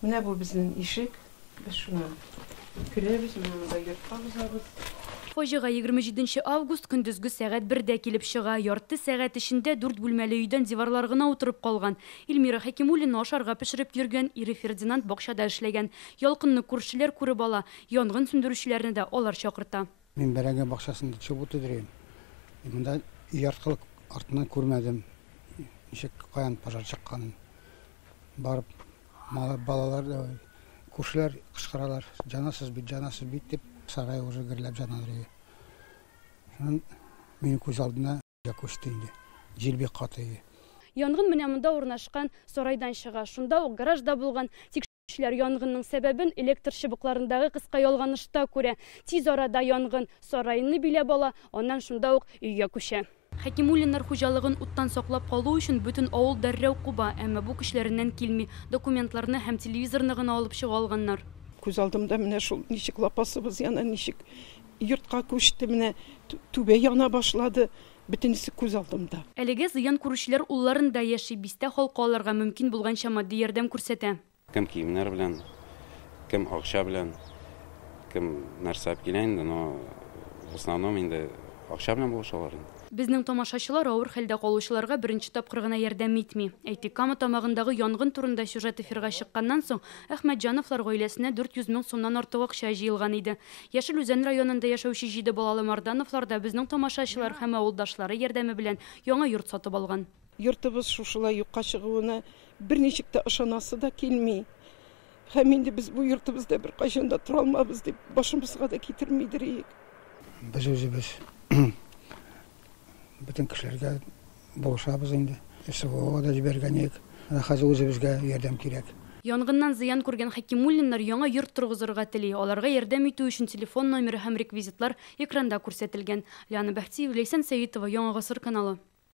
Менә бу безнең ишек. Без шуны керәбез, менә монда йортка узабыз. Фаҗига 27 август көндезге сәгать 1-дә килеп чыга. Ярты сәгать эчендә 4 бүлмәле өйдән диварлар гына утырып калган. Илмира Хәкимуллина ашарга пешереп йөргән, ире Фердинанд бакчада эшләгән. Ялкынны күршеләр күреп ала, янгын сүндерүчеләрне дә алар чакырта. Мин бәрәңге бакчасында чыбут өдерәм. Монда яртылык артыннан күрмәдем. Ничек каян пожар чыкканын. Барып, балалар да күршеләр кычкыралар. Жанасыз бит дип, сарай уже гөрләп жанадыр. Шуннан минем күз алдына көчте инде. Җил бик каты. Янгын менә монда урнашкан сарайдан чыга. Шунда ук гаражда булган. Тикшерүчеләр янгынның сәбәбен электр чыбыкларындагы кыска ялганышта күрә. Тиз арада янгын сарайны биләп ала, аннан шунда ук өйгә күчә. Хәкимуллиннар хуҗалыгын уттан саклап калу өчен бөтен авыл дәррәү куба, әмма бу кешеләреннән килми. Документларны һәм телевизорны гына алып чыга алганнар. Күз алдымда менә шул ничек лапасыбыз яна, ничек йортка күчте, менә түбә яна башлады. Бөтенесе күз алдымда. Әлегә зыян күрүчеләр улларында яши, бистә халкы аларга мөмкин булганча матди ярдәм күрсәтә. Кем киемнәр белән, кем акча белән, кем нәрсә килә инде, но в основном инде акча белән булышалар. Безнең тамашачылар авыр хәлдә калучыларга беренче тапкыр гына ярдәм итми. Әйтик, Кама тамагындагы янгын турында сюжет эфирга чыкканнан соң Әхмәтҗановлар гаиләсенә 400 мең сумнан артык акча җыелган иде. Яшел Үзән районында яшәүче 7 балалы Мардановлар да безнең тамашачылар һәм авылдашлары ярдәме белән яңа йорт сатып алган. Йортыбыз шушылай юкка чыгуына берничек тә ышанасы да килми. Һәм инде без бу йортыбызда бер кайчан да тора алмабыз дип башыбызга да китермидер. Без үзебез bütün kişilerge buluşabız indi. СВО да җибәргән идек. Хәзер үзебезгә ярдәм кирәк. Янгыннан зыян күргән Хәкимуллиннар яңа йорт торгызырга тели. Аларга ярдәм итү өчен телефон номеры һәм реквизитлар экранда күрсәтелгән. Лиана Бәхтиева, Ләйсән Сәетова, Яңа Гасыр каналы.